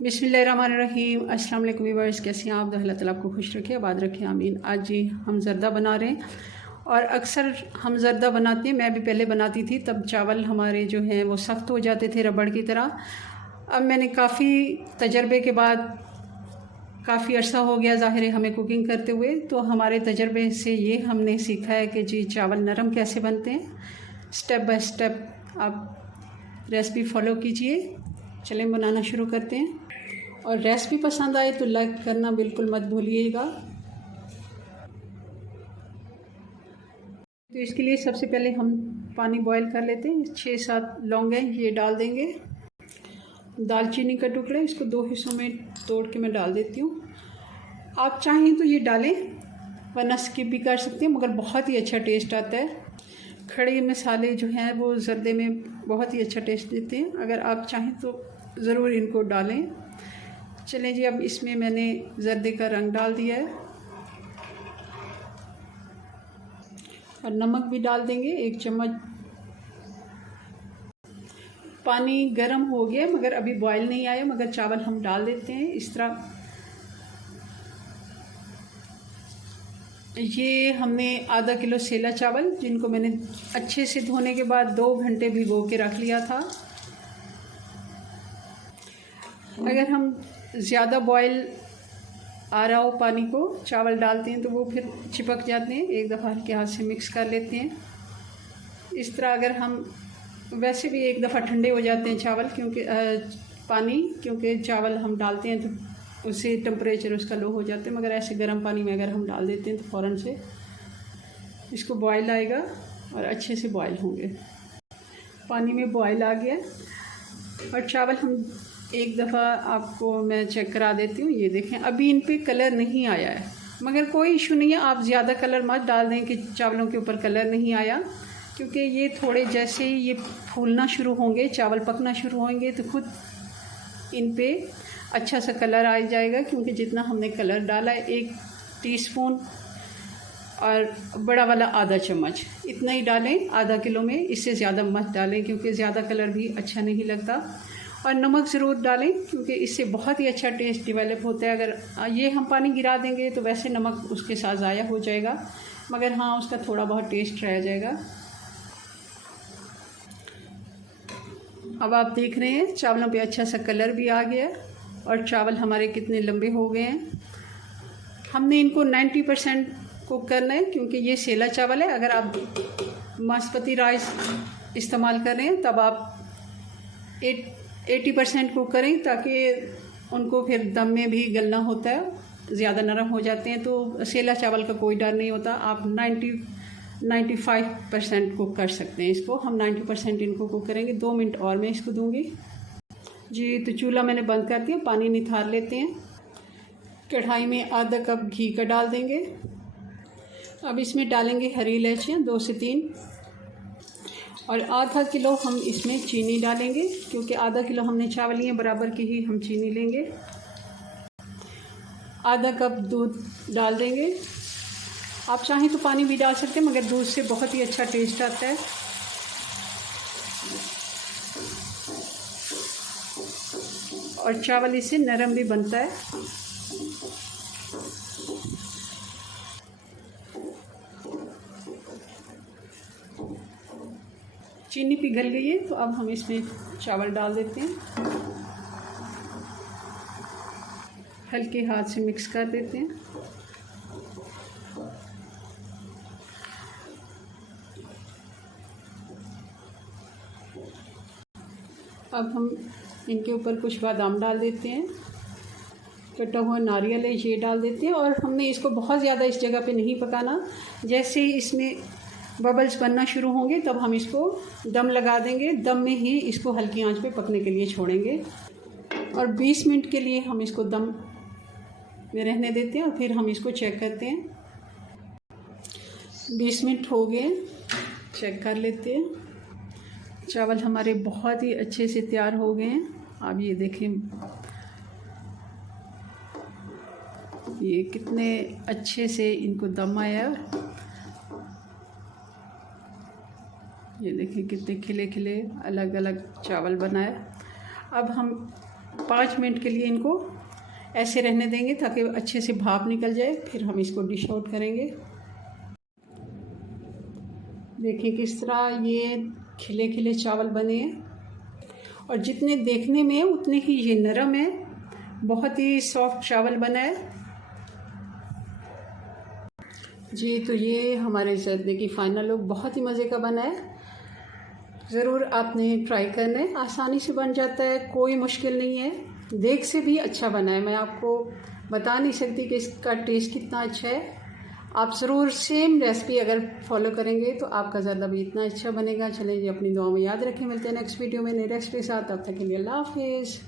बिस्मिल्लाहिर्रहमानिर्रहीम। अस्सलाम वालेकुम व्यूअर्स, कैसे हैं आप? अल्लाह ताला आपको खुश रखे, आबाद रखे, आमीन। आज जी हम ज़र्दा बना रहे हैं और अक्सर हम ज़र्दा बनाते हैं, मैं भी पहले बनाती थी, तब चावल हमारे जो हैं वो सख्त हो जाते थे रबड़ की तरह। अब मैंने काफ़ी तजर्बे के बाद, काफ़ी अरसा हो गया ज़ाहिर है हमें कुकिंग करते हुए, तो हमारे तजर्बे से ये हमने सीखा है कि जी चावल नरम कैसे बनते हैं। स्टेप बाय स्टेप आप रेसिपी फ़ॉलो कीजिए। चलें बनाना शुरू करते हैं। और रेसिपी पसंद आए तो लाइक करना बिल्कुल मत भूलिएगा। तो इसके लिए सबसे पहले हम पानी बॉईल कर लेते हैं। 6-7 लौंग हैं, ये डाल देंगे। दालचीनी का टुकड़ा, इसको 2 हिस्सों में तोड़ के मैं डाल देती हूँ। आप चाहें तो ये डालें, वरना स्किप भी कर सकते हैं, मगर बहुत ही अच्छा टेस्ट आता है। खड़े मसाले जो हैं वो ज़र्दे में बहुत ही अच्छा टेस्ट देते हैं। अगर आप चाहें तो ज़रूर इनको डालें। चलें जी, अब इसमें मैंने ज़र्दे का रंग डाल दिया है और नमक भी डाल देंगे 1 चम्मच। पानी गर्म हो गया मगर अभी बॉयल नहीं आया, मगर चावल हम डाल देते हैं इस तरह। ये हमने आधा किलो सेला चावल, जिनको मैंने अच्छे से धोने के बाद 2 घंटे भिगो के रख लिया था। अगर हम ज़्यादा बॉयल आ रहा हो पानी को चावल डालते हैं तो वो फिर चिपक जाते हैं। एक दफ़ा हल्के हाथ से मिक्स कर लेते हैं इस तरह। अगर हम वैसे भी एक दफ़ा ठंडे हो जाते हैं चावल, क्योंकि चावल हम डालते हैं तो उससे टेम्परेचर उसका लो हो जाता है, मगर ऐसे गर्म पानी में अगर हम डाल देते हैं तो फ़ौरन से इसको बॉयल आएगा और अच्छे से बॉयल होंगे। पानी में बॉयल आ गया और चावल हम एक दफ़ा आपको मैं चेक करा देती हूँ। ये देखें, अभी इन पे कलर नहीं आया है, मगर कोई इशू नहीं है। आप ज़्यादा कलर मत डाल दें कि चावलों के ऊपर कलर नहीं आया, क्योंकि ये थोड़े जैसे ही ये फूलना शुरू होंगे, चावल पकना शुरू होंगे, तो खुद इन पे अच्छा सा कलर आ जाएगा। क्योंकि जितना हमने कलर डाला है 1 टीस्पून और बड़ा वाला आधा चम्मच, इतना ही डालें आधा किलो में। इससे ज़्यादा मत डालें क्योंकि ज़्यादा कलर भी अच्छा नहीं लगता। और नमक ज़रूर डालें क्योंकि इससे बहुत ही अच्छा टेस्ट डेवलप होता है। अगर ये हम पानी गिरा देंगे तो वैसे नमक उसके साथ ज़ाया हो जाएगा, मगर हाँ उसका थोड़ा बहुत टेस्ट रह जाएगा। अब आप देख रहे हैं चावलों पे अच्छा सा कलर भी आ गया और चावल हमारे कितने लंबे हो गए हैं। हमने इनको 90% कुक करना है क्योंकि ये सेला चावल है। अगर आप बासमती राइस इस्तेमाल कर रहे हैं तब आप 80% कुक करें, ताकि उनको फिर दम में भी गलना होता है, ज़्यादा नरम हो जाते हैं। तो सेला चावल का कोई डर नहीं होता, आप 95% कुक कर सकते हैं इसको। हम 90% इनको कुक करेंगे। 2 मिनट और मैं इसको दूंगी जी। तो चूल्हा मैंने बंद कर दिया, पानी निथार लेते हैं। कढ़ाई में आधा कप घी का डाल देंगे। अब इसमें डालेंगे हरी इलायचियाँ 2 से 3 और आधा किलो हम इसमें चीनी डालेंगे, क्योंकि आधा किलो हमने चावल लिए, बराबर की ही हम चीनी लेंगे। आधा कप दूध डाल देंगे। आप चाहें तो पानी भी डाल सकते हैं, मगर दूध से बहुत ही अच्छा टेस्ट आता है। और चावल इससे नरम भी बनता है। चीनी पिघल गई है तो अब हम इसमें चावल डाल देते हैं। हल्के हाथ से मिक्स कर देते हैं। अब हम इनके ऊपर कुछ बादाम डाल देते हैं, कटा हुआ नारियल है ये डाल देते हैं। और हमने इसको बहुत ज़्यादा इस जगह पे नहीं पकाना। जैसे ही इसमें बबल्स बनना शुरू होंगे तब हम इसको दम लगा देंगे। दम में ही इसको हल्की आंच पे पकने के लिए छोड़ेंगे और 20 मिनट के लिए हम इसको दम में रहने देते हैं और फिर हम इसको चेक करते हैं। 20 मिनट हो गए, चेक कर लेते हैं। चावल हमारे बहुत ही अच्छे से तैयार हो गए हैं। आप ये देखें, ये कितने अच्छे से इनको दम आया। ये देखिए कितने खिले खिले अलग अलग चावल बनाए। अब हम 5 मिनट के लिए इनको ऐसे रहने देंगे ताकि अच्छे से भाप निकल जाए। फिर हम इसको डिश आउट करेंगे। देखिए किस तरह ये खिले खिले चावल बने हैं और जितने देखने में उतने ही ये नरम है। बहुत ही सॉफ्ट चावल बना है जी। तो ये हमारे जर्दे की फाइनल लुक बहुत ही मज़े का बना है। ज़रूर आपने ट्राई करना है, आसानी से बन जाता है, कोई मुश्किल नहीं है। देख से भी अच्छा बना है, मैं आपको बता नहीं सकती कि इसका टेस्ट कितना अच्छा है। आप ज़रूर सेम रेसिपी अगर फॉलो करेंगे तो आपका ज़र्दा भी इतना अच्छा बनेगा। चलिए जी, अपनी दुआ में याद रखें। मिलते हैं नेक्स्ट वीडियो में नई रेसिपी के साथ। तब तक के लिए अल्लाह हाफिज़।